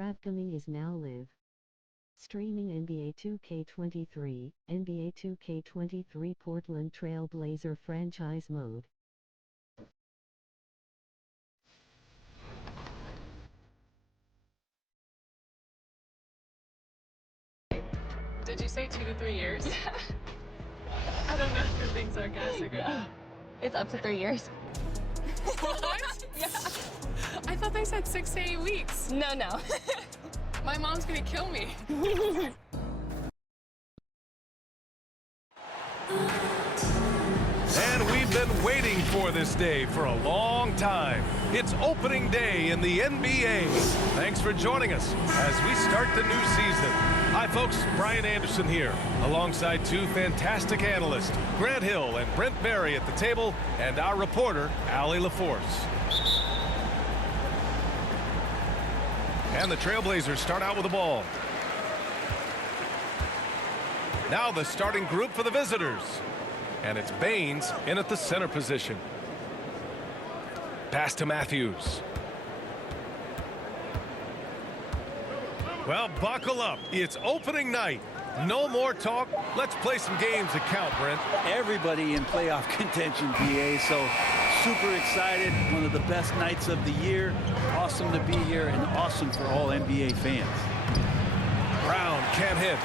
Crowdcoming is now live. Streaming NBA 2K23, NBA 2K23 Portland Trailblazer franchise mode. Did you say 2 to 3 years? I don't know if you're being sarcastic or not. It's up to 3 years. What? Yeah. I thought they said 6 to 8 weeks. No. My mom's gonna kill me. And we've been waiting for this day for a long time. It's opening day in the NBA. Thanks for joining us as we start the new season. Hi, folks. Brian Anderson here, alongside two fantastic analysts, Grant Hill and Brent Berry at the table, and our reporter, Allie LaForce. And the Trailblazers start out with the ball. Now the starting group for the visitors. And it's Baines in at the center position. Pass to Matthews. Well, buckle up. It's opening night. No more talk. Let's play some games that count, Brent. Everybody in playoff contention, BA, so super excited. One of the best nights of the year. Awesome to be here and awesome for all NBA fans. Brown can't hit.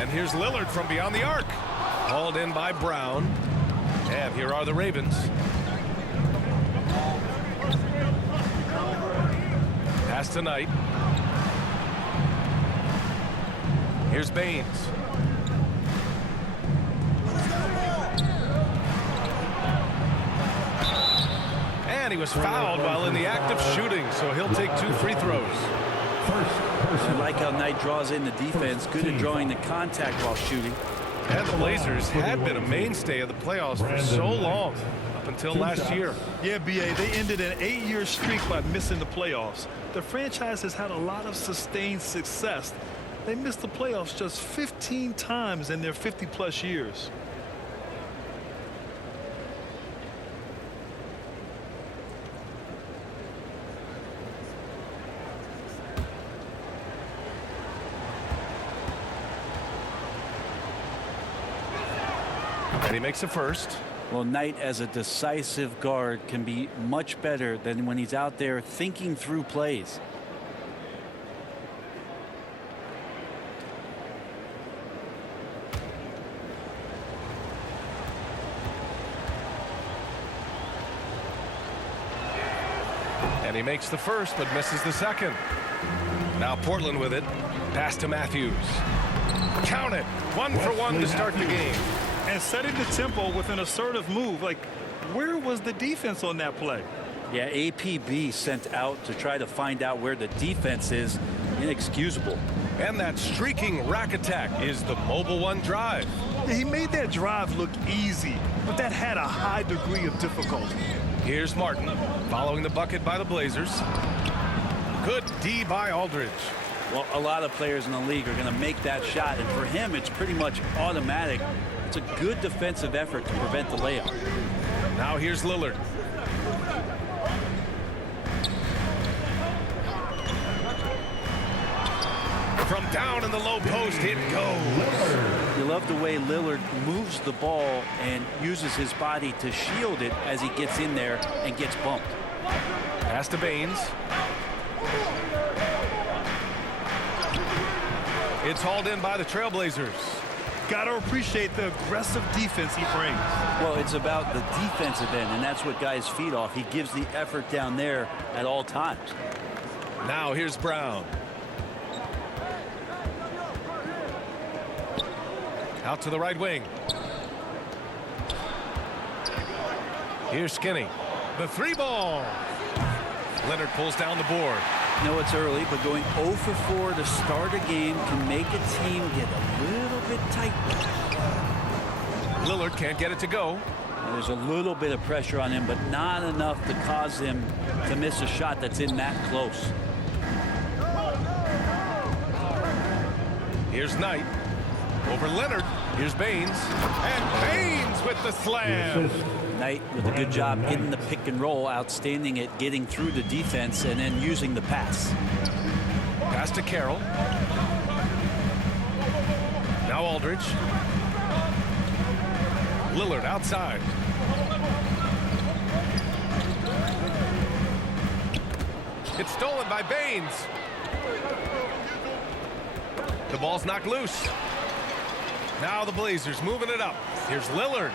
And here's Lillard from beyond the arc. Hauled in by Brown. And here are the Ravens. Pass to Knight. Here's Baines. And he was fouled while in the act of shooting, so he'll take 2 free throws. I like how Knight draws in the defense. Good at drawing the contact while shooting. And the Blazers had been a mainstay of the playoffs for so long, up until last year. Yeah, BA, they ended an 8-year streak by missing the playoffs. The franchise has had a lot of sustained success. They missed the playoffs just 15 times in their 50-plus years. And he makes a first. Well, Knight as a decisive guard can be much better than when he's out there thinking through plays. And he makes the first, but misses the second. Now Portland with it. Pass to Matthews. Count it. 1 for 1 to start the game. And setting the tempo with an assertive move. Like, where was the defense on that play? Yeah, APB sent out to try to find out where the defense is. Inexcusable. And that streaking rack attack is the mobile one drive. Yeah, he made that drive look easy, but that had a high degree of difficulty. Here's Martin following the bucket by the Blazers. Good D by Aldridge. Well, a lot of players in the league are going to make that shot, and for him, it's pretty much automatic. It's a good defensive effort to prevent the layup. Now here's Lillard. From down in the low post, it goes. You love the way Lillard moves the ball and uses his body to shield it as he gets in there and gets bumped. Pass to Baines. It's hauled in by the Trailblazers. Got to appreciate the aggressive defense he brings. Well, it's about the defensive end, and that's what guys feed off. He gives the effort down there at all times. Now here's Brown. Out to the right wing. Here's Skinny. The 3 ball. Leonard pulls down the board. I know it's early, but going 0 for 4 to start a game can make a team get a little bit tight. Lillard can't get it to go. And there's a little bit of pressure on him, but not enough to cause him to miss a shot that's in that close. Here's Knight. Over Leonard. Here's Baines. And Baines with the slam. Knight with a good job in the pick and roll, outstanding at getting through the defense and then using the pass. Pass to Carroll. Now Aldridge. Lillard outside. It's stolen by Baines. The ball's knocked loose. Now the Blazers moving it up. Here's Lillard.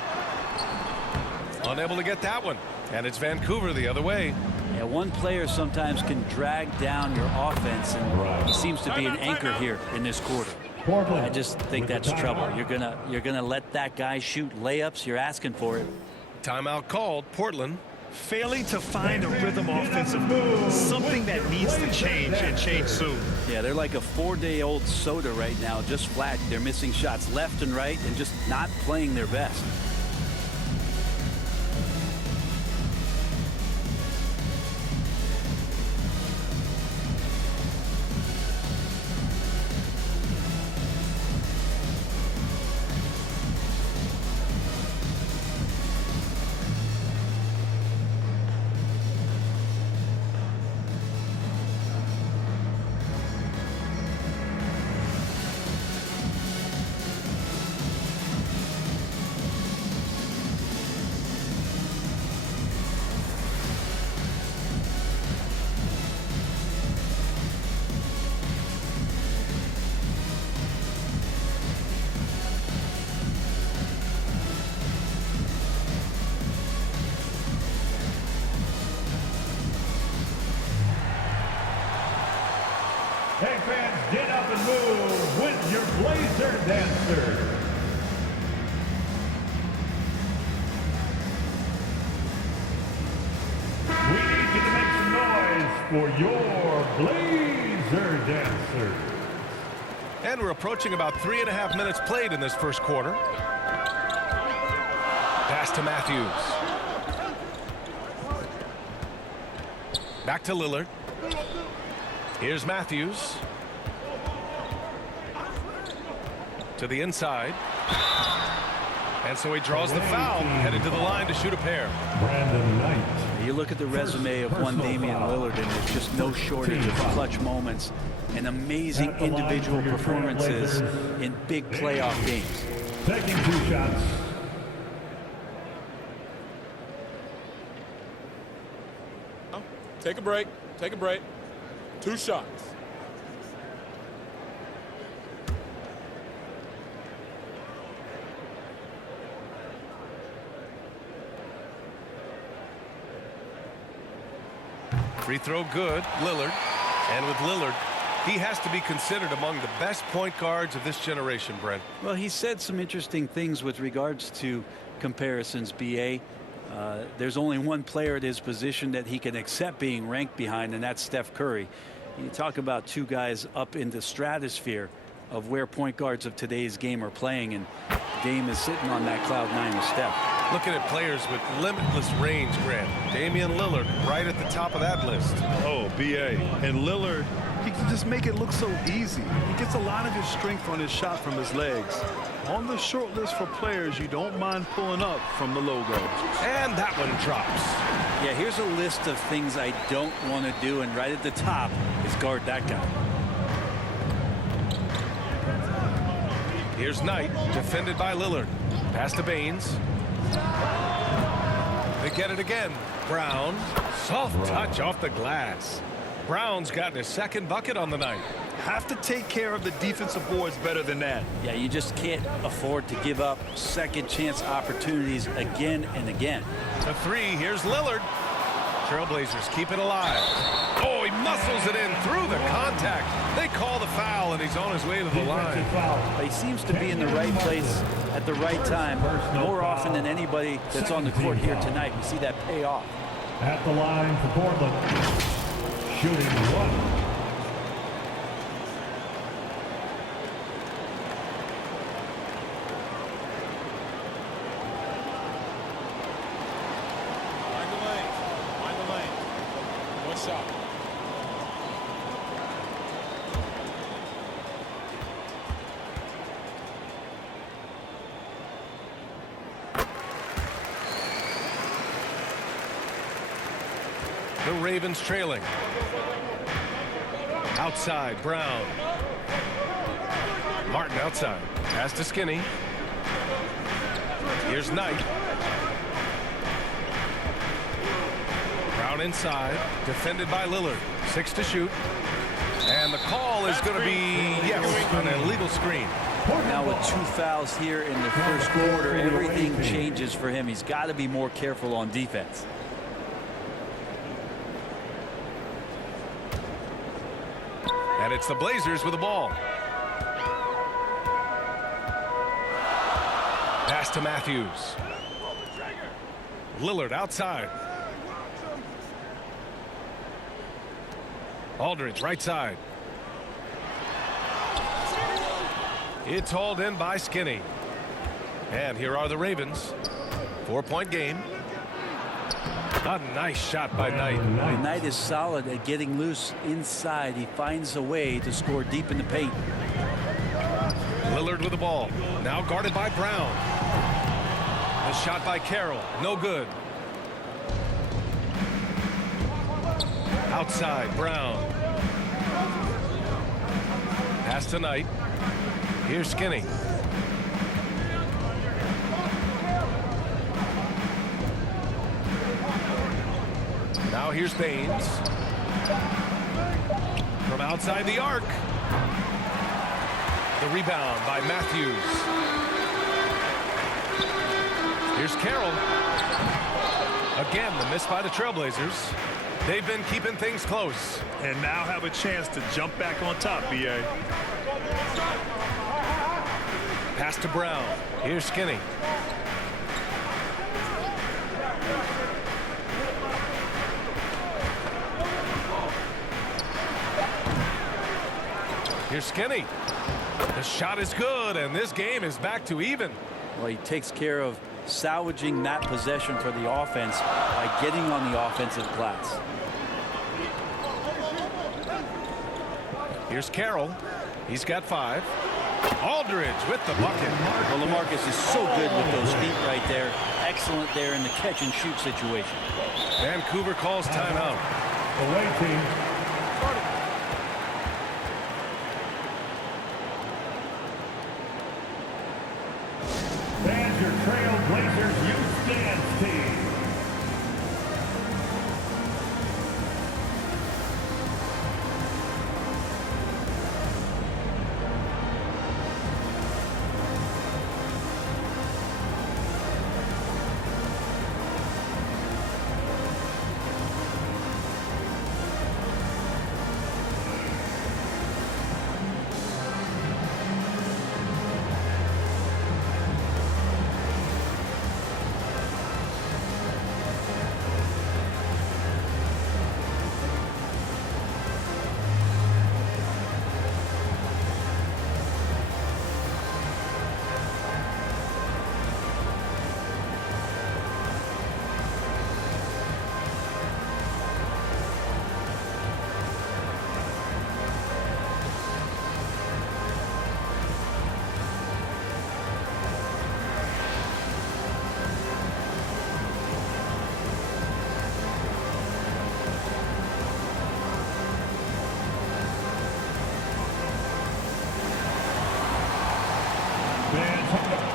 Unable to get that one. And it's Vancouver the other way. Yeah, one player sometimes can drag down your offense, and he seems to be an anchor here in this quarter. I just think that's trouble. You're gonna let that guy shoot layups. You're asking for it. Timeout called. Portland. Failing to find a rhythm offensively, something that needs to change and change soon. Yeah, they're like a 4-day-old soda right now, just flat. They're missing shots left and right and just not playing their best. Hey fans, get up and move with your Blazer dancer. We need you to make some noise for your Blazer dancers. And we're approaching about 3.5 minutes played in this first quarter. Pass to Matthews. Back to Lillard. Here's Matthews. To the inside. And so he draws the foul, headed to the line to shoot a pair. Brandon Knight. You look at the resume of one Damian Lillard, and there's just no shortage of clutch moments and amazing individual performances in big playoff games. Taking 2 shots. Take a break. Take a break. 2 shots. Free throw good, Lillard. And with Lillard, he has to be considered among the best point guards of this generation, Brent. Well, he said some interesting things with regards to comparisons, B.A. There's only one player at his position that he can accept being ranked behind, and that's Steph Curry. You talk about 2 guys up in the stratosphere of where point guards of today's game are playing, and Dame is sitting on that cloud 9 with Steph. Looking at players with limitless range, Grant. Damian Lillard right at the top of that list. Oh, B.A. And Lillard, he can just make it look so easy. He gets a lot of his strength on his shot from his legs. On the short list for players you don't mind pulling up from the logo. And that one drops. Yeah, here's a list of things I don't want to do, and right at the top is guard that guy. Here's Knight, defended by Lillard. Pass to Baines. They get it again. Brown, soft touch off the glass. Brown's gotten his 2nd bucket on the night. Have to take care of the defensive boards better than that. Yeah, you just can't afford to give up second chance opportunities again and again. To 3, here's Lillard. Trailblazers keep it alive. Oh, he muscles it in through the contact. They call the foul, and he's on his way to the line. But he seems to be in the right place at the right time more often than anybody that's on the court here tonight. We see that pay off. At the line for Portland. Shooting 1. The Ravens trailing. Outside, Brown. Martin outside. Pass to Skinny. Here's Knight. Brown inside. Defended by Lillard. 6 to shoot. And the call is going to be, yes, an illegal screen. Now with 2 fouls here in the first quarter, everything changes for him. He's got to be more careful on defense. And it's the Blazers with the ball. Pass to Matthews. Lillard outside. Aldridge right side. It's hauled in by Skinny. And here are the Ravens. 4-point game. A nice shot by Knight. Knight is solid at getting loose inside. He finds a way to score deep in the paint. Lillard with the ball. Now guarded by Brown. The shot by Carroll. No good. Outside, Brown. Pass to Knight. Here's Skinny. Now here's Baines. From outside the arc. The rebound by Matthews. Here's Carroll. Again, the miss by the Trailblazers. They've been keeping things close. And now have a chance to jump back on top, B.A. Pass to Brown. Here's Skinny. Here's Skinny. The shot is good, and this game is back to even. Well, he takes care of salvaging that possession for the offense by getting on the offensive glass. Here's Carroll. He's got 5. Aldridge with the bucket. Well, LaMarcus is so good with those feet right there. Excellent there in the catch and shoot situation. Vancouver calls timeout. Away team. There's your Trailblazers youth dance team.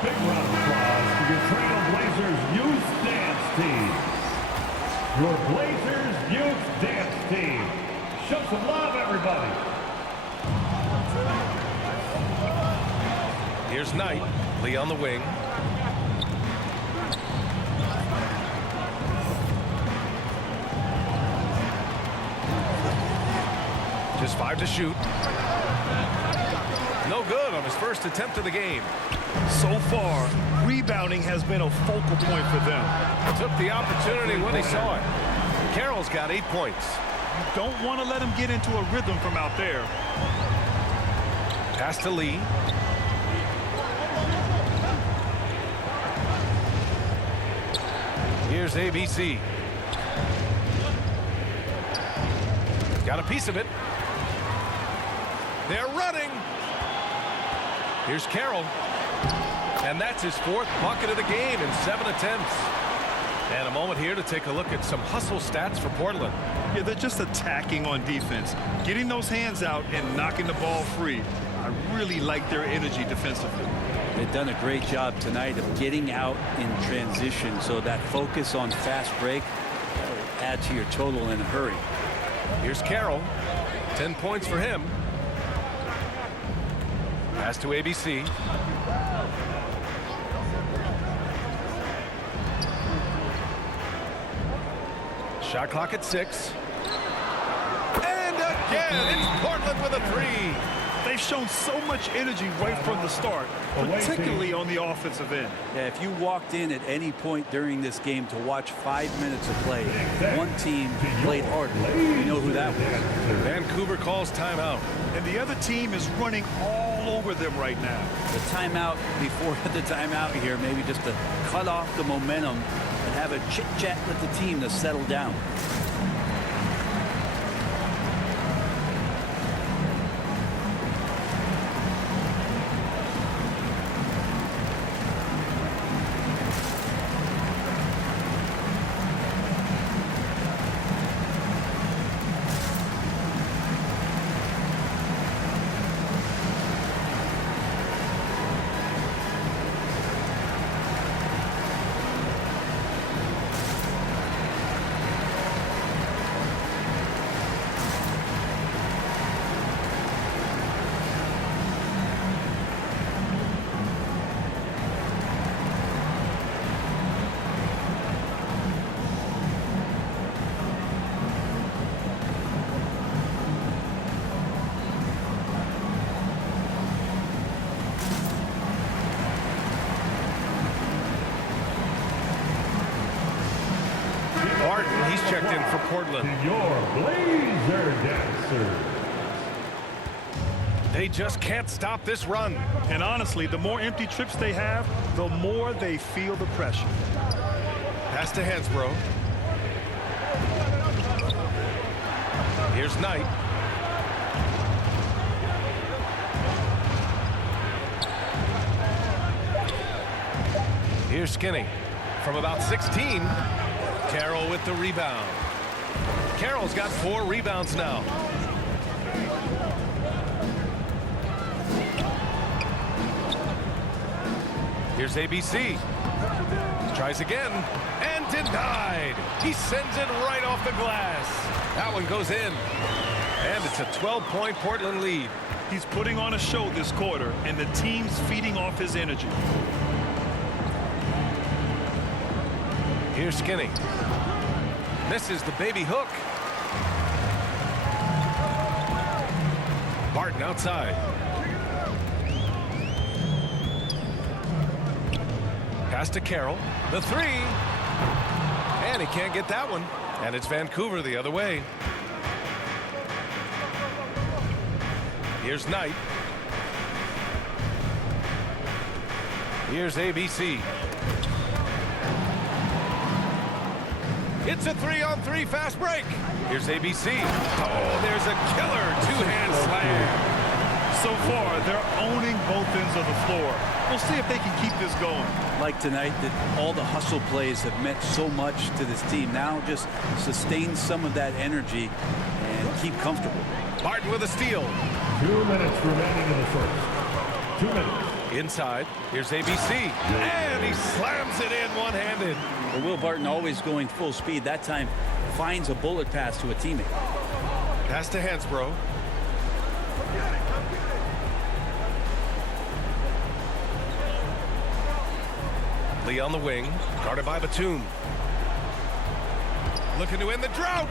Big round of applause for your Trailblazers youth dance team. Your Blazers youth dance team. Show some love, everybody. Here's Knight. Lee on the wing. Just 5 to shoot. No good on his first attempt of the game. So far, rebounding has been a focal point for them. Took the opportunity when he saw it. Carroll's got 8 points. You don't want to let him get into a rhythm from out there. Pass to Lee. Here's ABC. Got a piece of it. They're running. Here's Carroll. And that's his 4th bucket of the game in 7 attempts. And a moment here to take a look at some hustle stats for Portland. Yeah, they're just attacking on defense, getting those hands out and knocking the ball free. I really like their energy defensively. They've done a great job tonight of getting out in transition, so that focus on fast break will add to your total in a hurry. Here's Carroll. 10 points for him. Pass to ABC. Shot clock at 6. And again, it's Portland with a 3. They've shown so much energy right from the start, particularly on the offensive end. Yeah, if you walked in at any point during this game to watch 5 minutes of play, one team played hard. You know who that was. Vancouver calls timeout. And the other team is running all over them right now. The timeout before the timeout here, maybe just to cut off the momentum and have a chit-chat with the team to settle down. He's checked in for Portland. Your Blazer dancers. They just can't stop this run. And honestly, the more empty trips they have, the more they feel the pressure. Pass to Hansbrough. Here's Knight. Here's Skinny. From about 16, Carroll with the rebound. Carroll's got 4 rebounds now. Here's ABC. Tries again and denied. He sends it right off the glass. That one goes in. And it's a 12-point Portland lead. He's putting on a show this quarter, and the team's feeding off his energy. Here's Skinny. Misses the baby hook. Barton outside. Pass to Carroll. The 3. And he can't get that one. And it's Vancouver the other way. Here's Knight. Here's ABC. It's a 3-on-3 fast break. Here's ABC. Oh, there's a killer 2-hand slam. So far, they're owning both ends of the floor. We'll see if they can keep this going. Like tonight, that all the hustle plays have meant so much to this team. Now just sustain some of that energy and keep comfortable. Barton with a steal. 2 minutes remaining in the first. 2 minutes. Inside. Here's ABC. And he slams it in one-handed. But Will Barton always going full speed. That time finds a bullet pass to a teammate. Pass to Hansbrough. Lee on the wing, guarded by Batum. Looking to end the drought.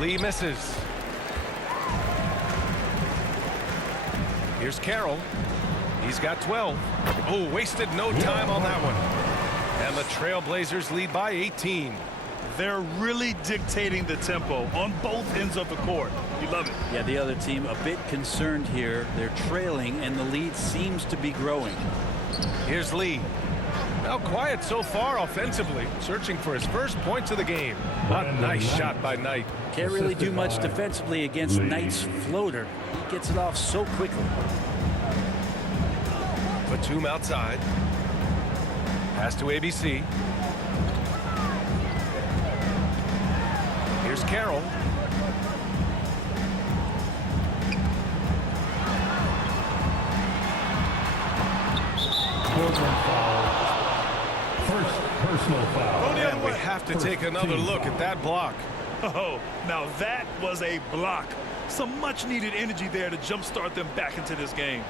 Lee misses. Here's Carroll. He's got 12. Oh, wasted no time on that one. And the Trailblazers lead by 18. They're really dictating the tempo on both ends of the court. You love it. Yeah, the other team a bit concerned here. They're trailing, and the lead seems to be growing. Here's Lee. Now quiet so far offensively, searching for his first points of the game. A nice shot by Knight. Can't really do much defensively against Knight's floater. He gets it off so quickly. Batum outside. Pass to ABC. Here's Carroll. Portland foul. First personal foul. And we have to take another look at that block. Oh, now that was a block. Some much needed energy there to jumpstart them back into this game.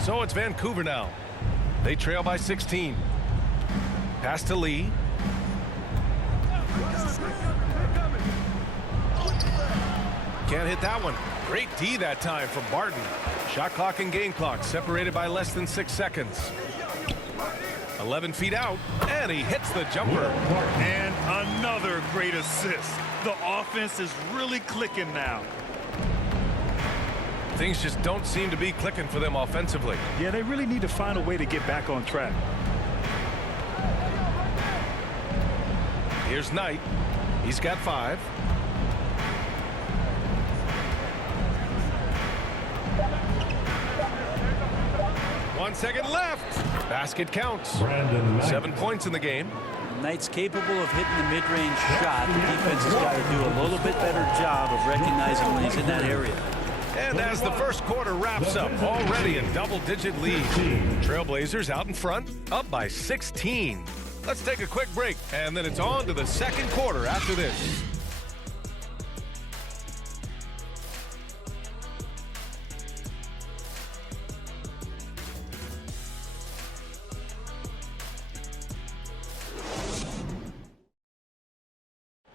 So it's Vancouver now. They trail by 16. Pass to Lee. Can't hit that one. Great D that time from Barton. Shot clock and game clock separated by less than 6 seconds. 11 feet out, and he hits the jumper. And another great assist. The offense is really clicking now. Things just don't seem to be clicking for them offensively. Yeah, they really need to find a way to get back on track. Here's Knight. He's got 5. One second left. Basket counts. 7 points in the game. Knight's capable of hitting the mid-range shot. The defense has got to do a little bit better job of recognizing when he's in that area. And as the first quarter wraps up, already in double-digit lead. Trailblazers out in front, up by 16. Let's take a quick break, and then it's on to the second quarter after this.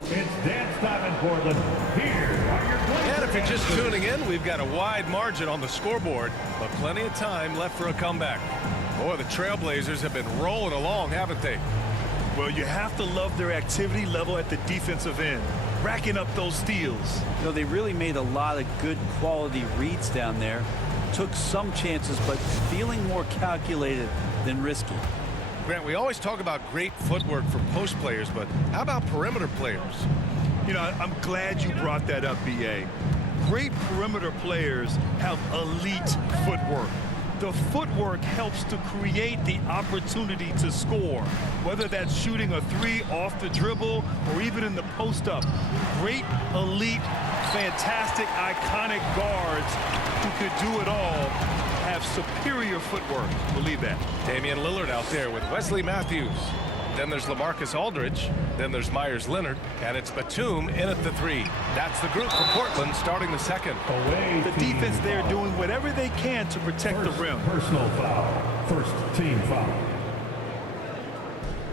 It's dance time in Portland. Here are your And if you're just tuning in, we've got a wide margin on the scoreboard, but plenty of time left for a comeback. Boy, the Trailblazers have been rolling along, haven't they? Well, you have to love their activity level at the defensive end, racking up those steals. You know, they really made a lot of good quality reads down there. Took some chances, but feeling more calculated than risky. Grant, we always talk about great footwork for post players, but how about perimeter players? You know, I'm glad you brought that up, B.A. Great perimeter players have elite footwork. The footwork helps to create the opportunity to score, whether that's shooting a 3 off the dribble or even in the post-up. Great, elite, fantastic, iconic guards who could do it all have superior footwork. Believe that. Damian Lillard out there with Wesley Matthews. Then there's LaMarcus Aldridge. Then there's Myers Leonard. And it's Batum in at the 3. That's the group for Portland starting the second. The defense there doing whatever they can to protect the rim. Personal foul. First team foul.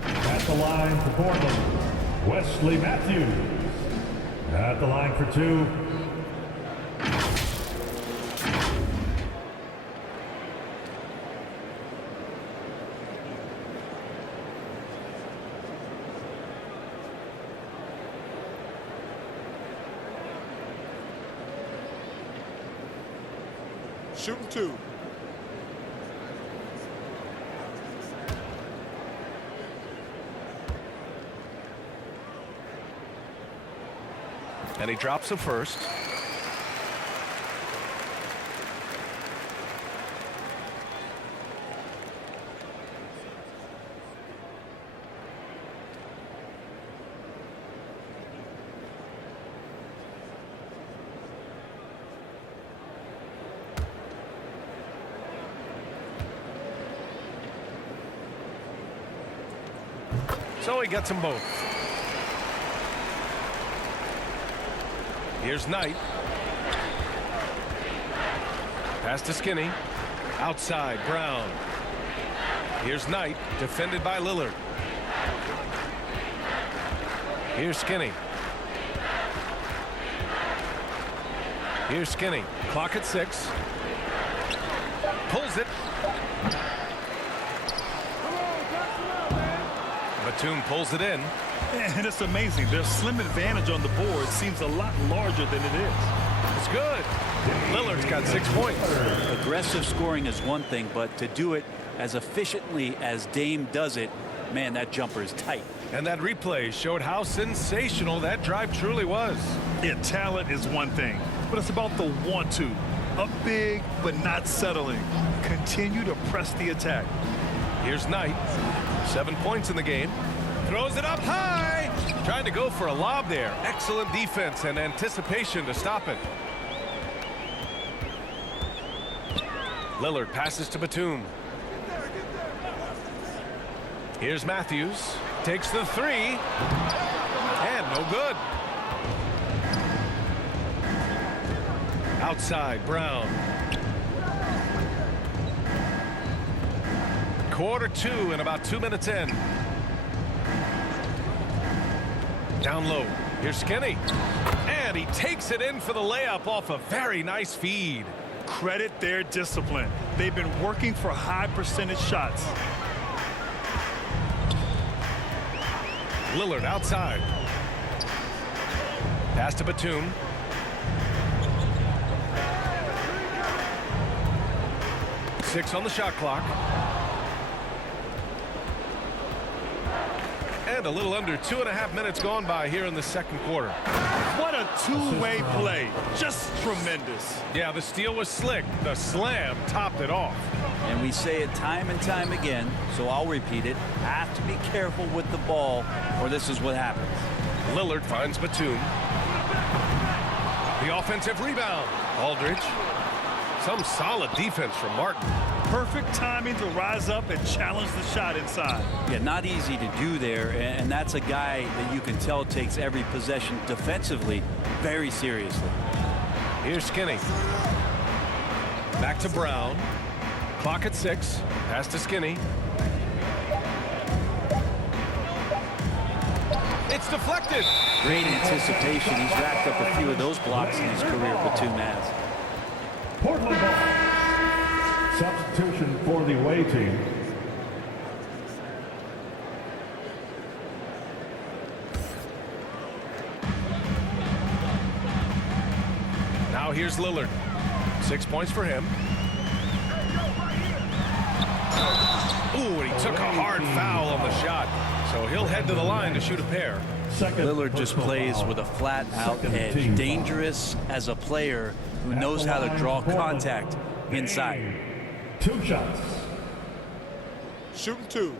At the line for Portland, Wesley Matthews. At the line for 2. Shooting 2. And he drops the first. So he gets them both. Here's Knight. Pass to Skinny. Outside, Brown. Here's Knight, defended by Lillard. Here's Skinny. Here's Skinny. Clock at 6. Pulls it. Batum pulls it in. And it's amazing. Their slim advantage on the board seems a lot larger than it is. It's good. Lillard's got 6 points. Aggressive scoring is one thing, but to do it as efficiently as Dame does it, man, that jumper is tight. And that replay showed how sensational that drive truly was. Yeah, talent is one thing, but it's about the want-to. Up big, but not settling. Continue to press the attack. Here's Knight. 7 points in the game. Throws it up high. Trying to go for a lob there. Excellent defense and anticipation to stop it. Lillard passes to Batum. Here's Matthews. Takes the three. And no good. Outside, Brown. Quarter 2 and about 2 minutes in. Down low. Here's Skinny. And he takes it in for the layup off a very nice feed. Credit their discipline. They've been working for high percentage shots. Lillard outside. Pass to Batum. Six on the shot clock. And a little under 2.5 minutes gone by here in the second quarter. What a two-way play. Just tremendous. Yeah, the steal was slick. The slam topped it off. And we say it time and time again, so I'll repeat it. Have to be careful with the ball, or this is what happens. Lillard finds Batum. The offensive rebound. Aldridge. Some solid defense from Martin. Perfect timing to rise up and challenge the shot inside. Yeah, not easy to do there, and that's a guy that you can tell takes every possession defensively very seriously. Here's Skinny. Back to Brown. Clock at 6. Pass to Skinny. It's deflected. Great anticipation. He's racked up a few of those blocks in his career, Batum has. Portland ball. Substitution for the away team. Now here's Lillard. 6 points for him. Ooh, and he took a hard foul on the shot. So he'll head to the line to shoot a pair. Lillard just plays with a flat-out edge. Dangerous as a player who knows how to draw contact inside. 2 shots. Shooting 2.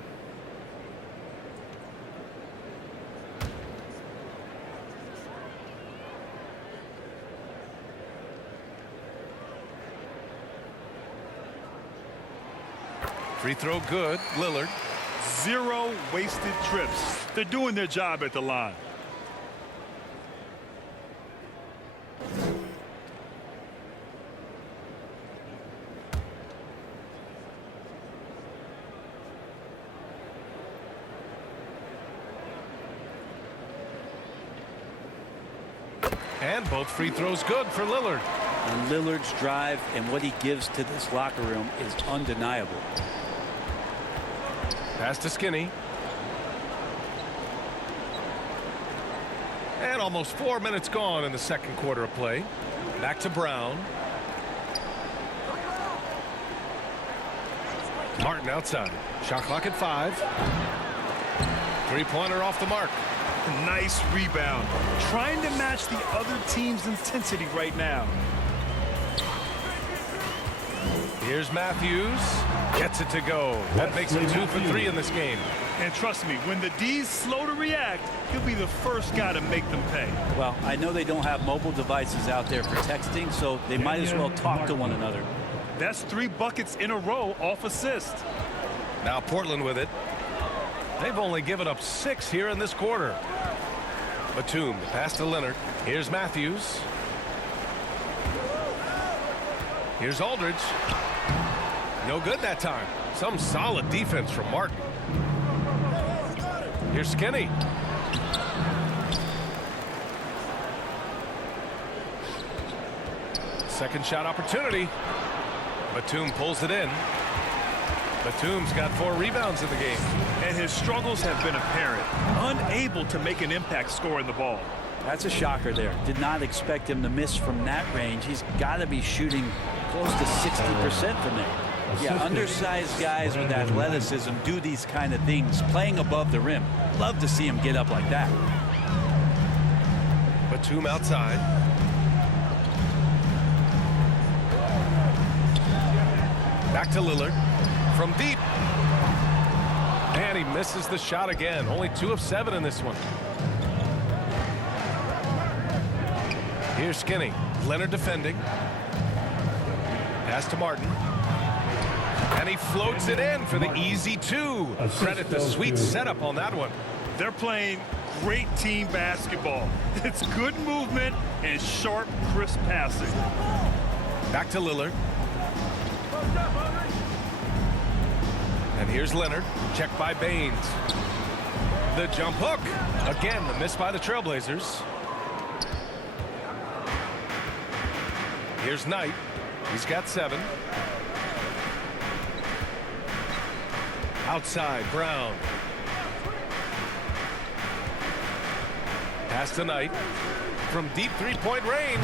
Free throw good. Lillard. 0 wasted trips. They're doing their job at the line. And both free throws good for Lillard. And Lillard's drive and what he gives to this locker room is undeniable. Pass to Skinny. And almost 4 minutes gone in the second quarter of play. Back to Brown. Martin outside. Shot clock at 5. Three-pointer off the mark. Nice rebound. Trying to match the other team's intensity right now. Here's Matthews. Gets it to go. That makes him 2 for 3 in this game. And trust me, when the D's slow to react, he'll be the first guy to make them pay. Well, I know they don't have mobile devices out there for texting, so they might as well talk to one another. That's 3 buckets in a row off assist. Now Portland with it. They've only given up 6 here in this quarter. Batum, pass to Leonard. Here's Matthews. Here's Aldridge. No good that time. Some solid defense from Martin. Here's Skinny. Second shot opportunity. Batum pulls it in. Batum's got 4 rebounds in the game. And his struggles have been apparent. Unable to make an impact scoring the ball. That's a shocker there. Did not expect him to miss from that range. He's got to be shooting close to 60% from there. Yeah, undersized guys with athleticism do these kind of things, playing above the rim. Love to see him get up like that. Batum outside. Back to Lillard. From deep. And he misses the shot again. Only 2 of 7 in this one. Here's Skinny. Leonard defending. Pass to Martin. And he floats it in for the easy 2. Credit the sweet setup on that one. They're playing great team basketball. It's good movement and sharp, crisp passing. Back to Lillard. And here's Leonard. Checked by Baines. The jump hook. Again, the miss by the Trailblazers. Here's Knight. He's got 7. Outside, Brown. Pass to Knight. From deep three-point range.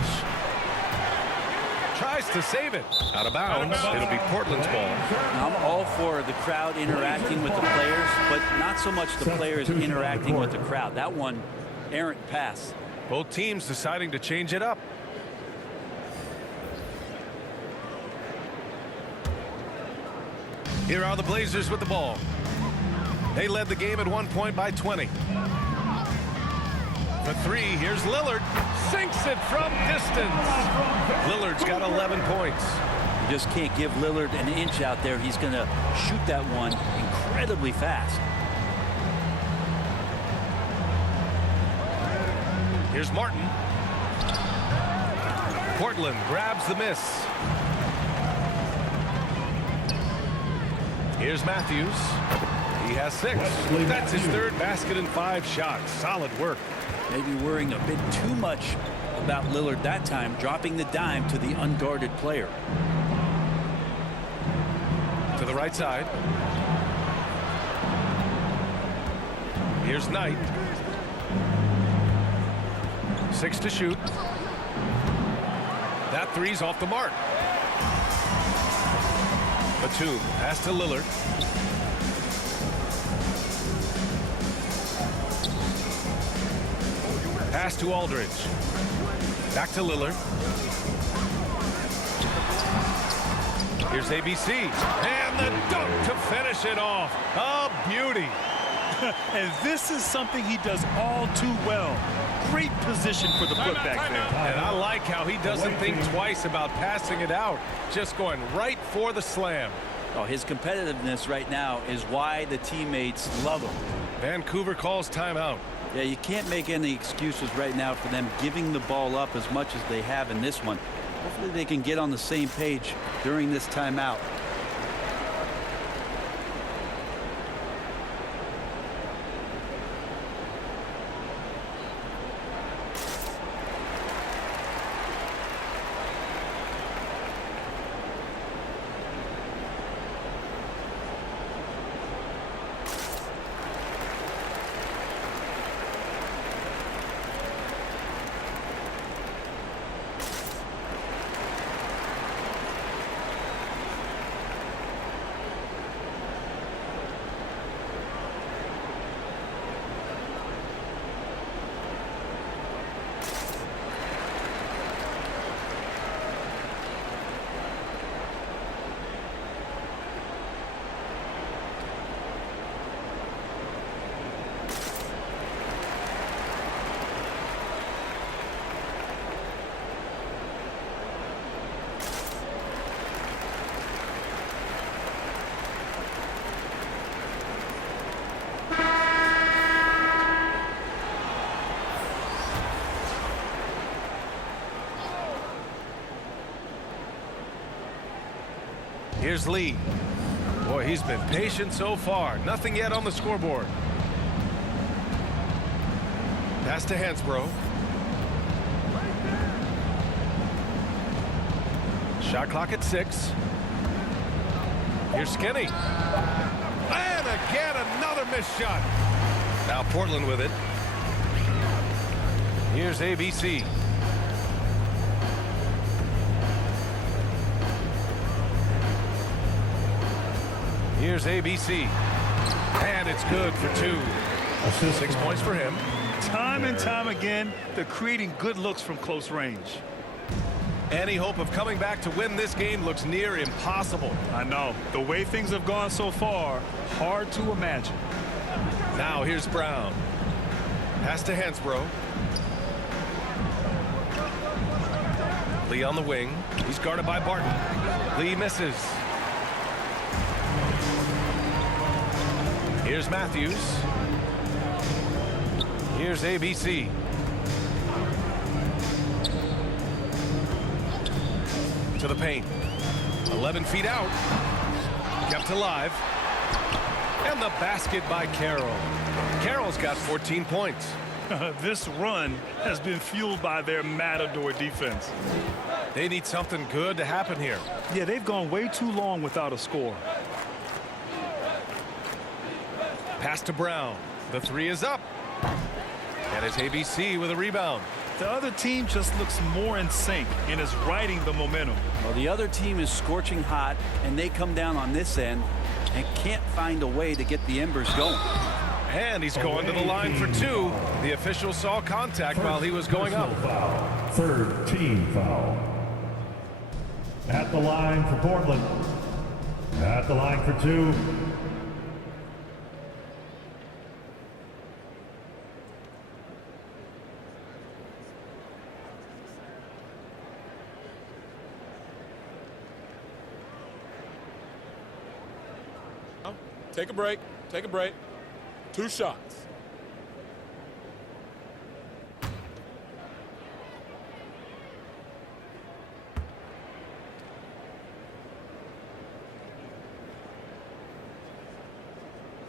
Tries to save it. Out of bounds. It'll be Portland's ball. Now, I'm all for the crowd interacting with the players, but not so much the players interacting with the crowd. That one, errant pass. Both teams deciding to change it up. Here are the Blazers with the ball. They led the game at one point by 20. For 3, here's Lillard. Sinks it from distance. Lillard's got 11 points. You just can't give Lillard an inch out there. He's going to shoot that one incredibly fast. Here's Martin. Portland grabs the miss. Here's Matthews. He has 6. That's his 3rd basket and 5 shots. Solid work. Maybe worrying a bit too much about Lillard that time, dropping the dime to the unguarded player. To the right side. Here's Knight. 6 to shoot. That 3's off the mark. Batum, pass to Lillard. Pass to Aldridge. Back to Lillard. Here's ABC. And the dunk to finish it off. A beauty. And this is something he does all too well. Great position for the putback there. And I like how he doesn't think twice about passing it out. Just going right for the slam. Oh, his competitiveness right now is why the teammates love him. Vancouver calls timeout. Yeah, you can't make any excuses right now for them giving the ball up as much as they have in this one. Hopefully they can get on the same page during this timeout. Here's Lee. Boy, he's been patient so far. Nothing yet on the scoreboard. Pass to Hansbrough. Shot clock at 6. Here's Skinny. And again, another missed shot. Now Portland with it. Here's ABC. Here's ABC. And it's good for 2. 6 points for him. Time and time again, they're creating good looks from close range. Any hope of coming back to win this game looks near impossible. I know. The way things have gone so far, hard to imagine. Now here's Brown. Pass to Hansbrough. Lee on the wing. He's guarded by Barton. Lee misses. Here's Matthews. Here's ABC. To the paint. 11 feet out. Kept alive. And the basket by Carroll. Carroll's got 14 points. This run has been fueled by their Matador defense. They need something good to happen here. Yeah, they've gone way too long without a score. Pass to Brown. The 3 is up. And it's ABC with a rebound. The other team just looks more in sync and is riding the momentum. Well, the other team is scorching hot, and they come down on this end and can't find a way to get the embers going. And he's going to the line for 2. The official saw contact while he was going up. Foul. Third team foul. At the line for Portland. At the line for 2. Take a break. Take a break. 2 shots.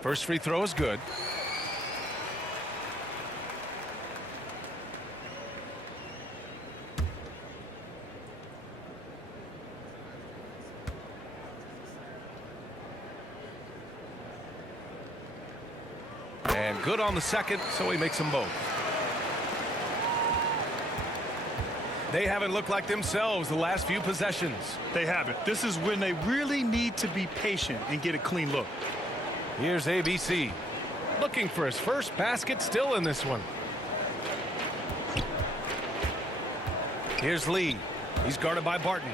First free throw is good. And good on the second, so he makes them both. They haven't looked like themselves the last few possessions. They haven't. This is when they really need to be patient and get a clean look. Here's ABC. Looking for his first basket still in this one. Here's Lee. He's guarded by Barton.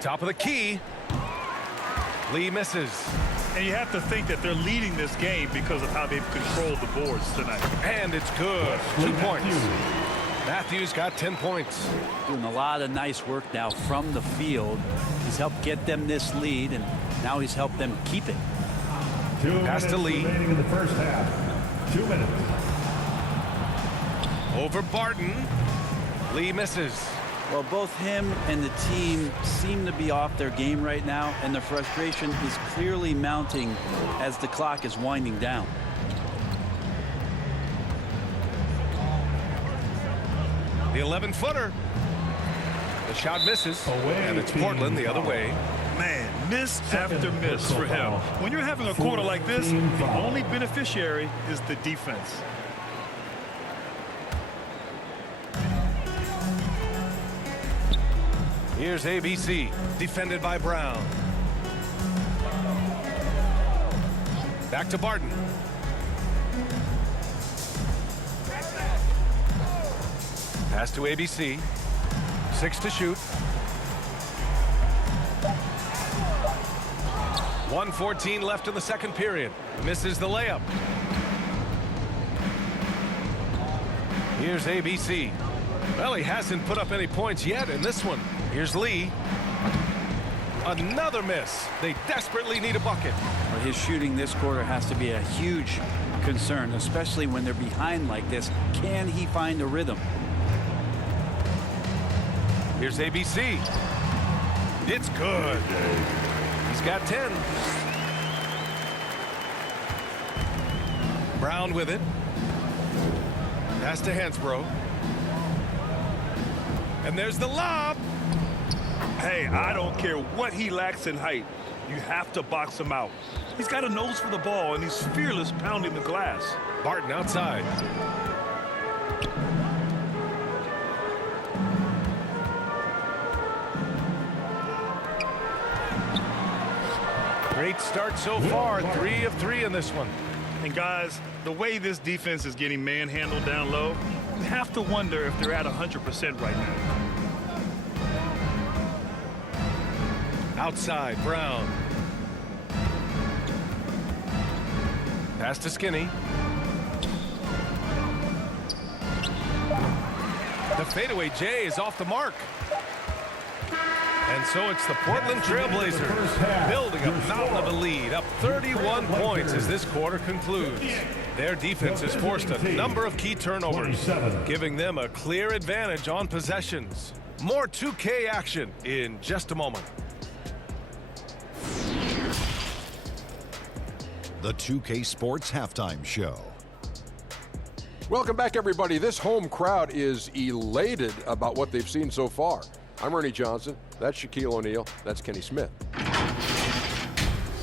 Top of the key. Lee misses. And you have to think that they're leading this game because of how they've controlled the boards tonight. And it's good. 2 points. Matthews got 10 points. Doing a lot of nice work now from the field. He's helped get them this lead, and now he's helped them keep it. 2 Pass minutes to Lee. remaining in the first half. 2 minutes. Over Barton. Lee misses. Well, both him and the team seem to be off their game right now, and the frustration is clearly mounting as the clock is winding down. The 11-footer. The shot misses. And it's Portland the other way. Man, miss after miss for him. When you're having a quarter like this, the only beneficiary is the defense. Here's ABC, defended by Brown. Back to Barton. Pass to ABC. 6 to shoot. 1:14 left in the second period. Misses the layup. Here's ABC. Well, he hasn't put up any points yet in this one. Here's Lee. Another miss. They desperately need a bucket. Well, his shooting this quarter has to be a huge concern, especially when they're behind like this. Can he find a rhythm? Here's ABC. It's good. He's got 10. Brown with it. Pass to Hansbrough. And there's the lob. Hey, I don't care what he lacks in height. You have to box him out. He's got a nose for the ball, and he's fearless pounding the glass. Barton outside. Great start so far, 3 of 3 in this one. And guys, the way this defense is getting manhandled down low, you have to wonder if they're at 100% right now. Outside, Brown. Pass to Skinny. The fadeaway J is off the mark. And so it's the Portland Trailblazers building a mountain of a lead, up 31 points as this quarter concludes. Their defense has forced a number of key turnovers, giving them a clear advantage on possessions. More 2K action in just a moment. The 2K Sports Halftime Show. Welcome back, everybody. This home crowd is elated about what they've seen so far. I'm Ernie Johnson. That's Shaquille O'Neal. That's Kenny Smith.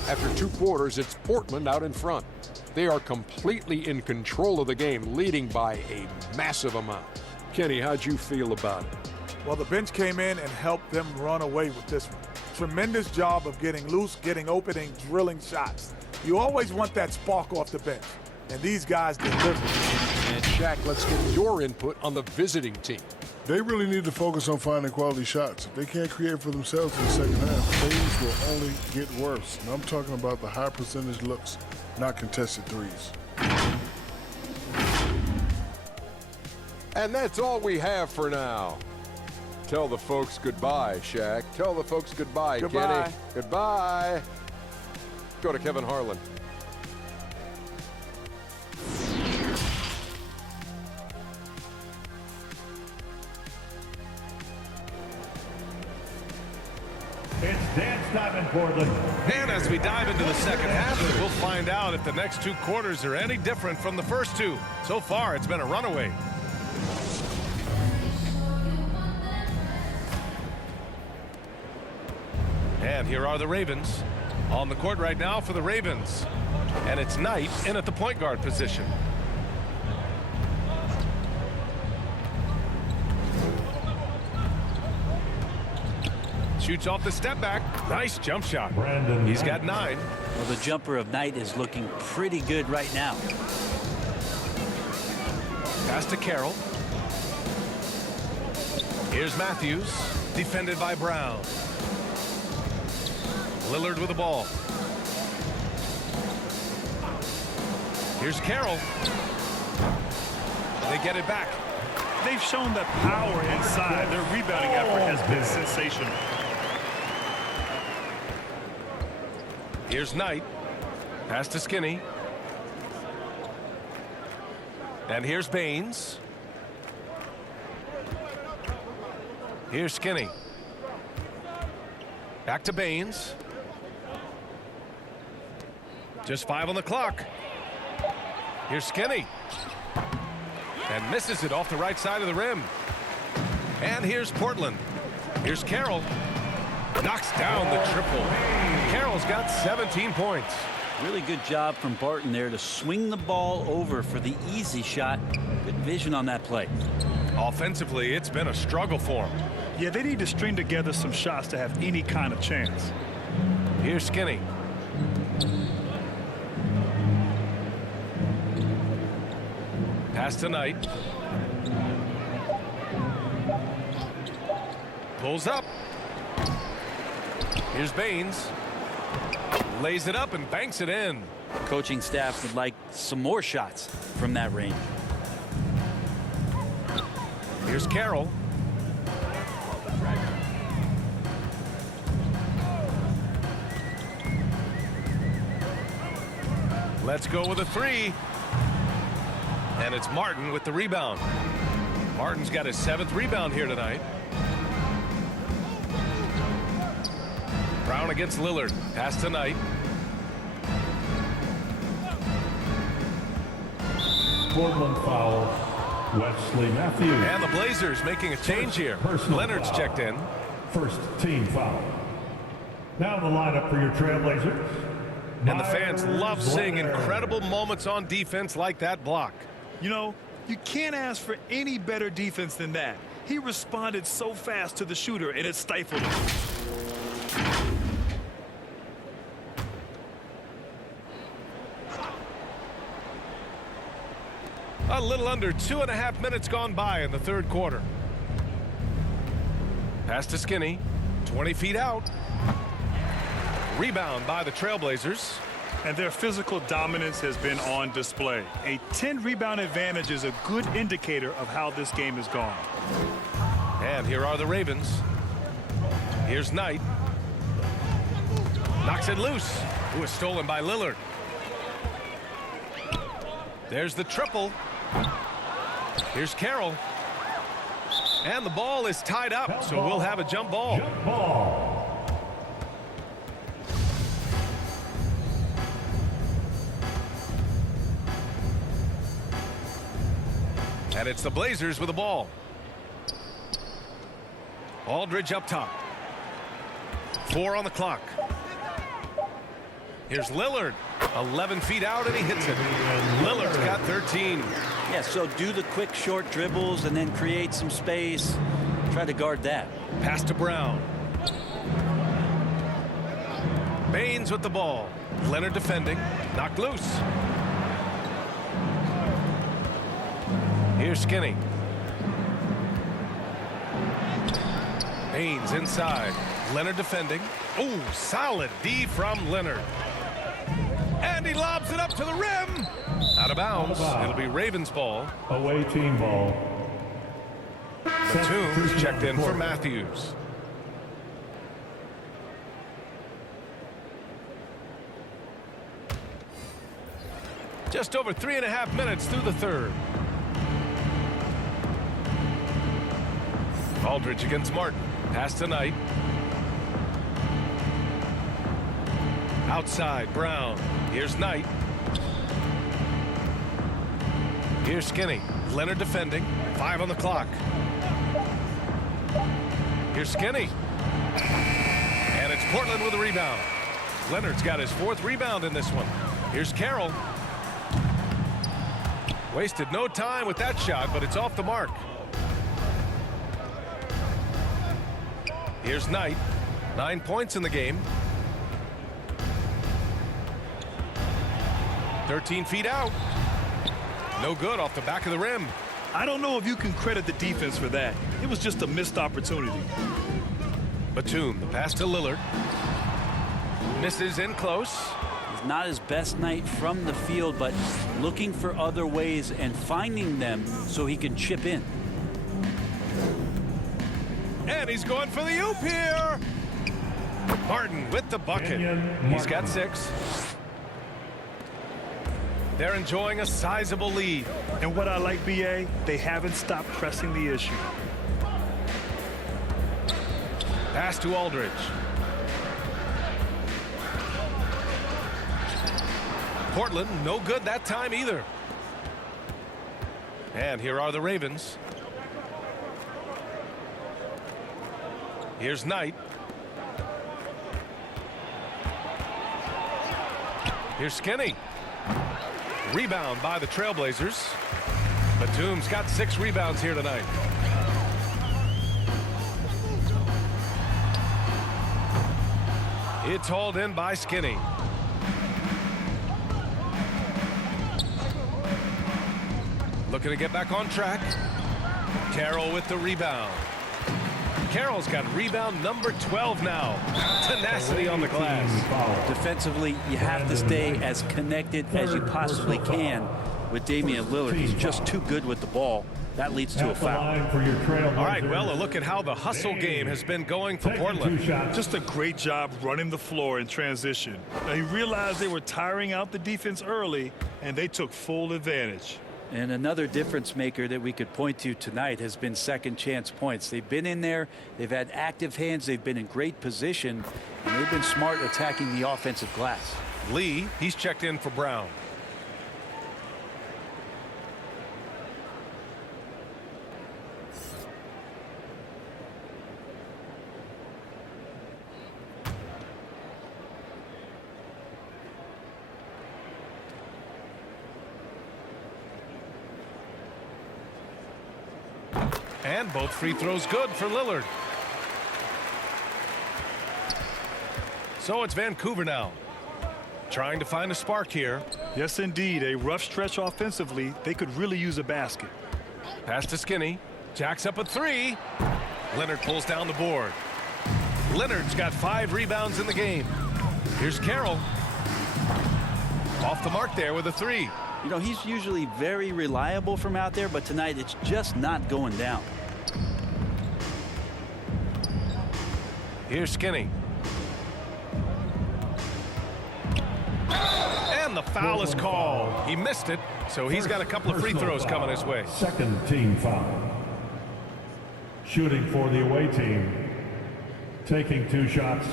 After 2 quarters, it's Portland out in front. They are completely in control of the game, leading by a massive amount. Kenny, how'd you feel about it? Well, the bench came in and helped them run away with this one. Tremendous job of getting loose, getting open, and drilling shots. You always want that spark off the bench, and these guys deliver. And Shaq, let's get your input on the visiting team. They really need to focus on finding quality shots. If they can't create for themselves in the second half, things will only get worse. And I'm talking about the high percentage looks, not contested threes. And that's all we have for now. Tell the folks goodbye, Shaq. Tell the folks goodbye, Goodbye. Kenny. Goodbye. Go to Kevin Harlan. It's dance time in Portland. And as we dive into the second half, we'll find out if the next 2 quarters are any different from the first 2. So far, it's been a runaway. And here are the Ravens. On the court right now for the Ravens. And it's Knight in at the point guard position. Shoots off the step back. Nice jump shot. He's got 9. Well, the jumper of Knight is looking pretty good right now. Pass to Carroll. Here's Matthews, defended by Brown. Lillard with the ball. Here's Carroll. They get it back. They've shown that power inside. Their rebounding effort has been sensational. Here's Knight. Pass to Skinny. And here's Baines. Here's Skinny. Back to Baines. Just 5 on the clock. Here's Skinny. And misses it off the right side of the rim. And here's Portland. Here's Carroll. Knocks down the triple. Carroll's got 17 points. Really good job from Barton there to swing the ball over for the easy shot. Good vision on that play. Offensively, it's been a struggle for him. Yeah, they need to string together some shots to have any kind of chance. Here's Skinny. Pass to Knight. Pulls up. Here's Baines. Lays it up and banks it in. Coaching staff would like some more shots from that range. Here's Carroll. Let's go with a 3. And it's Martin with the rebound. Martin's got his 7th rebound here tonight. Brown against Lillard. Pass to Knight. Portland foul. Wesley Matthews. And the Blazers making a change here. Leonard's foul. checked in. First team foul. Now the lineup for your Trailblazers. And the fans love seeing incredible moments on defense like that block. You know, you can't ask for any better defense than that. He responded so fast to the shooter, and it stifled him. A little under 2.5 minutes gone by in the third quarter. Pass to Skinny, 20 feet out. Rebound by the Trailblazers. And their physical dominance has been on display. A 10-rebound advantage is a good indicator of how this game has gone. And here are the Ravens. Here's Knight. Knocks it loose. Who is stolen by Lillard. There's the triple. Here's Carroll. And the ball is tied up, so we'll have a jump ball. Jump ball. And it's the Blazers with the ball. Aldridge up top. 4 on the clock. Here's Lillard. 11 feet out, and he hits it. Lillard's got 13. Yeah, so do the quick short dribbles and then create some space. Try to guard that. Pass to Brown. Baines with the ball. Leonard defending. Knocked loose. Here's Skinny. Baines inside. Leonard defending. Ooh, solid D from Leonard. And he lobs it up to the rim. Out of bounds. It'll be Ravens ball. Away team ball. Batum's checked in for Matthews. Just over 3.5 minutes through the third. Aldridge against Martin. Pass to Knight. Outside, Brown. Here's Knight. Here's Skinny. Leonard defending. 5 on the clock. Here's Skinny. And it's Portland with a rebound. Leonard's got his 4th rebound in this one. Here's Carroll. Wasted no time with that shot, but it's off the mark. Here's Knight. 9 points in the game. 13 feet out. No good off the back of the rim. I don't know if you can credit the defense for that. It was just a missed opportunity. Batum, the pass to Lillard. Misses in close. It's not his best night from the field, but looking for other ways and finding them so he can chip in. And he's going for the oop here. Martin with the bucket. He's got 6. They're enjoying a sizable lead. And what I like, BA, they haven't stopped pressing the issue. Pass to Aldridge. Portland, no good that time either. And here are the Ravens. Here's Knight. Here's Skinny. Rebound by the Trailblazers. Batum's got 6 rebounds here tonight. It's hauled in by Skinny. Looking to get back on track. Carroll with the rebound. Carroll's got rebound number 12 now. Tenacity on the glass. Defensively, you have to stay as connected as you possibly can with Damian Lillard. He's just too good with the ball. That leads to a foul. All right, well, a look at how the hustle game has been going for Portland. Just a great job running the floor in transition. They realized they were tiring out the defense early, and they took full advantage. And another difference maker that we could point to tonight has been second chance points. They've been in there. They've had active hands. They've been in great position. And they've been smart attacking the offensive glass. Lee, he's checked in for Brown. And both free throws good for Lillard. So it's Vancouver now. Trying to find a spark here. Yes, indeed. A rough stretch offensively. They could really use a basket. Pass to Skinny. Jacks up a three. Leonard pulls down the board. Leonard's got 5 rebounds in the game. Here's Carroll. Off the mark there with a 3. You know, he's usually very reliable from out there, but tonight it's just not going down. Here's Skinny. And the foul is called. He missed it, so he's got a couple of free throws coming his way. Second team foul. Shooting for the away team. Taking 2 shots.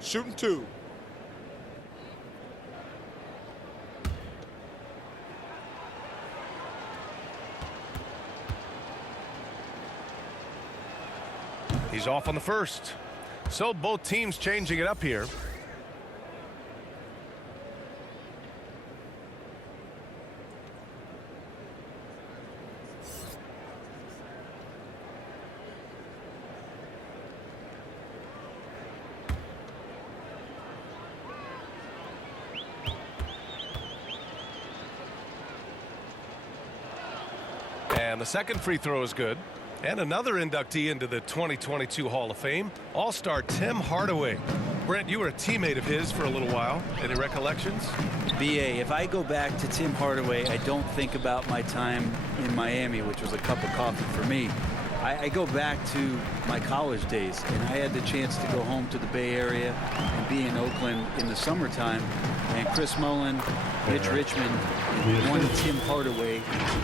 Shooting 2. He's off on the first. So both teams changing it up here. And the second free throw is good. And another inductee into the 2022 Hall of Fame, All-Star Tim Hardaway. Brent, you were a teammate of his for a little while. Any recollections? BA, if I go back to Tim Hardaway, I don't think about my time in Miami, which was a cup of coffee for me. I go back to my college days, and I had the chance to go home to the Bay Area and be in Oakland in the summertime. And Chris Mullin, Mitch Richmond, and one Tim Hardaway,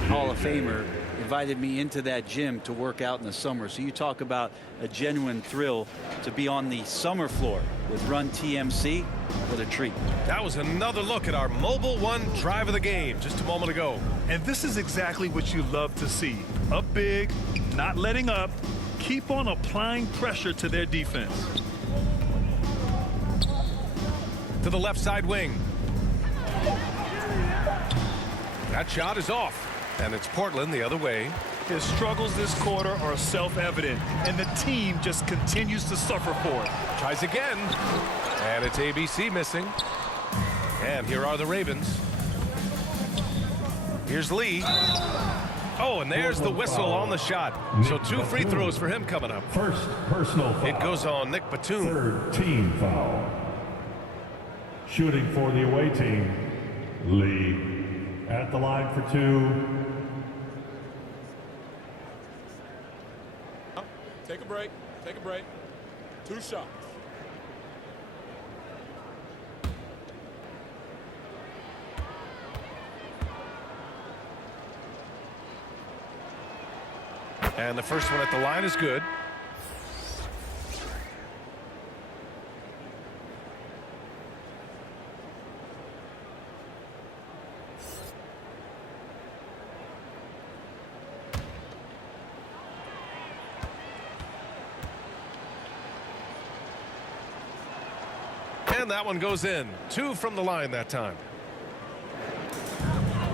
Hall of Famer, invited me into that gym to work out in the summer. So you talk about a genuine thrill to be on the summer floor with Run TMC. What a treat. That was another look at our Mobile One drive of the game just a moment ago. And this is exactly what you love to see. Up big, not letting up, keep on applying pressure to their defense. To the left side wing. That shot is off. And it's Portland the other way. His struggles this quarter are self-evident, and the team just continues to suffer for it. Tries again. And it's ABC missing. And here are the Ravens. Here's Lee. Oh, and there's the whistle on the shot. So 2 free throws for him coming up. First personal foul. It goes on Nick Batum. Third team foul. Shooting for the away team, Lee. At the line for 2. Take a break. Take a break. 2 shots. And the first one at the line is good. And that one goes in. 2 from the line that time.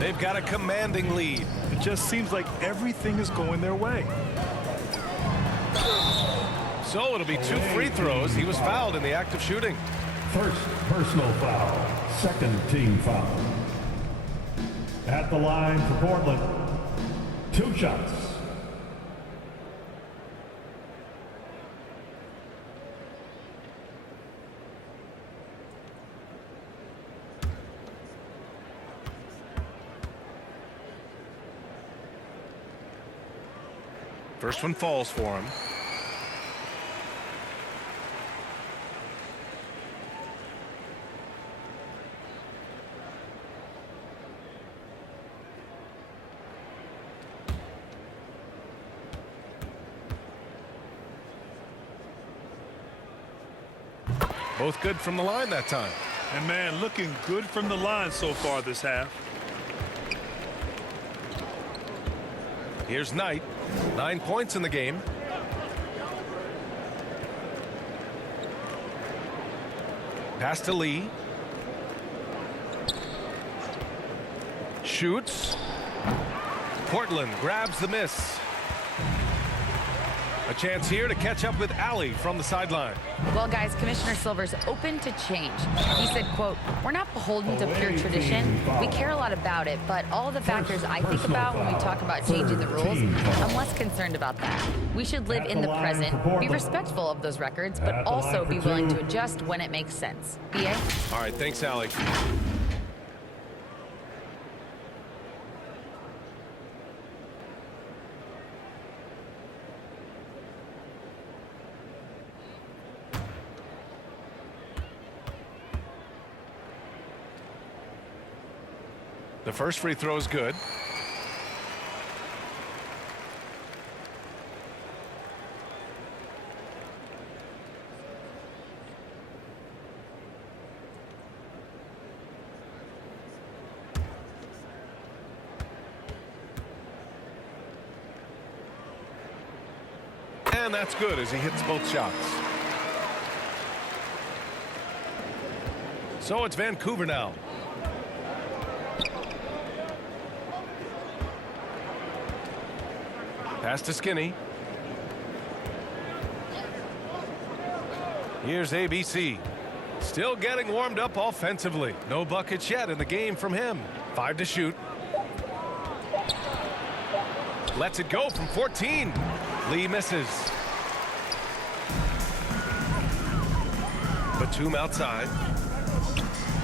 They've got a commanding lead. It just seems like everything is going their way. So it'll be 2 free throws. He was fouled in the act of shooting. First personal foul. Second team foul. At the line for Portland, 2 shots. First one falls for him. Both good from the line that time. And man, looking good from the line so far this half. Here's Knight. 9 points in the game. Pass to Lee. Shoots. Portland grabs the miss. A chance here to catch up with Allie from the sideline. Well, guys, Commissioner Silver's open to change. He said, quote, "We're not beholden to pure tradition. We care a lot about it, but all the factors I think about when we talk about changing the rules, I'm less concerned about that. We should live in the present, be respectful of those records, but also be willing to adjust when it makes sense." BA? All right, thanks, Allie. The first free throw is good. And that's good as he hits both shots. So it's Vancouver now. Pass to Skinny. Here's ABC. Still getting warmed up offensively. No buckets yet in the game from him. 5 to shoot. Lets it go from 14. Lee misses. Batum outside.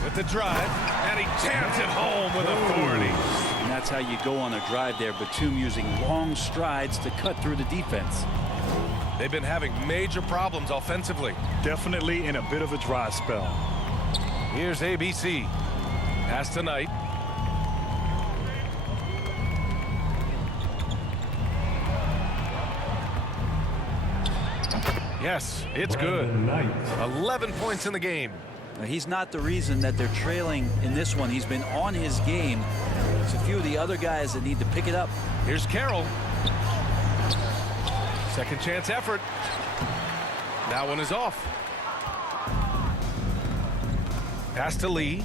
With the drive. And he jams it home with authority. And that's how you go on a drive there. Batum using long strides to cut through the defense. They've been having major problems offensively. Definitely in a bit of a dry spell. Here's ABC. Pass to Knight. Yes, it's good. 11 points in the game. Now, he's not the reason that they're trailing in this one. He's been on his game. There's a few of the other guys that need to pick it up. Here's Carroll. Second chance effort. That one is off. Pass to Lee.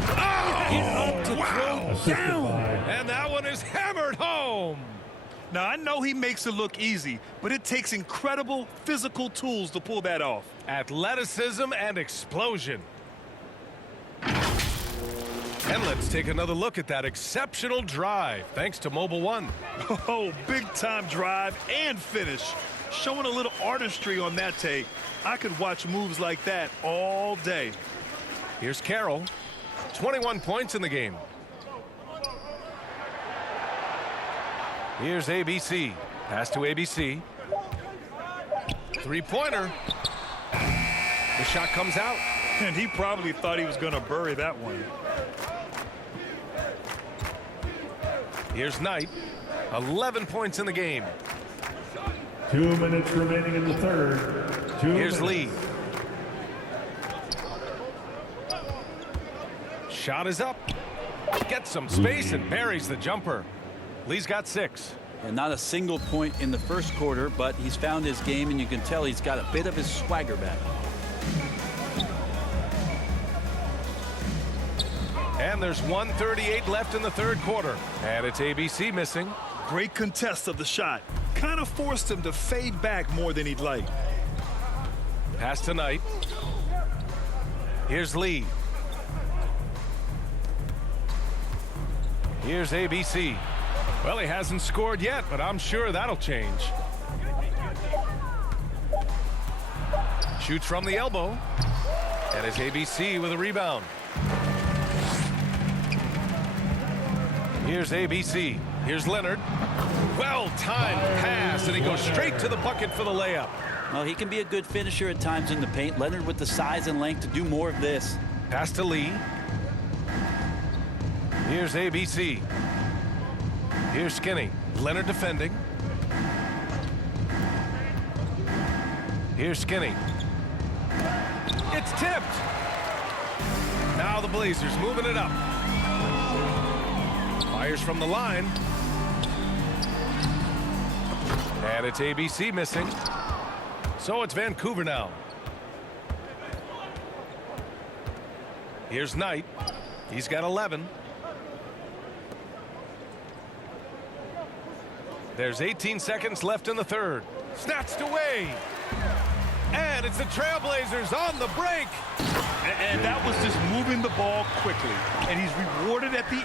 Oh, wow. Down. And that one is hammered home. Now, I know he makes it look easy, but it takes incredible physical tools to pull that off. Athleticism and explosion. And let's take another look at that exceptional drive, thanks to Mobile One. Oh, big-time drive and finish. Showing a little artistry on that take. I could watch moves like that all day. Here's Carroll. 21 points in the game. Here's ABC. Pass to ABC. Three-pointer. The shot comes out. And he probably thought he was going to bury that one. Here's Knight. 11 points in the game. 2 minutes remaining in the third. Here's Lee. Shot is up. Gets some space and buries the jumper. Lee's got 6. And not a single point in the first quarter, but he's found his game, and you can tell he's got a bit of his swagger back. And there's 1:38 left in the third quarter. And it's ABC missing. Great contest of the shot. Kind of forced him to fade back more than he'd like. Pass to Knight. Here's Lee. Here's ABC. Well, he hasn't scored yet, but I'm sure that'll change. Shoots from the elbow. And it's ABC with a rebound. Here's ABC. Here's Leonard. Well-timed pass, and he goes straight to the bucket for the layup. Well, he can be a good finisher at times in the paint. Leonard with the size and length to do more of this. Pass to Lee. Here's ABC. Here's Skinny. Leonard defending. Here's Skinny. It's tipped. Now the Blazers moving it up. Fires from the line. And it's ABC missing. So it's Vancouver now. Here's Knight. He's got 11. There's 18 seconds left in the third. Snatched away. And it's the Trailblazers on the break. And that was just moving the ball quickly. And he's rewarded at the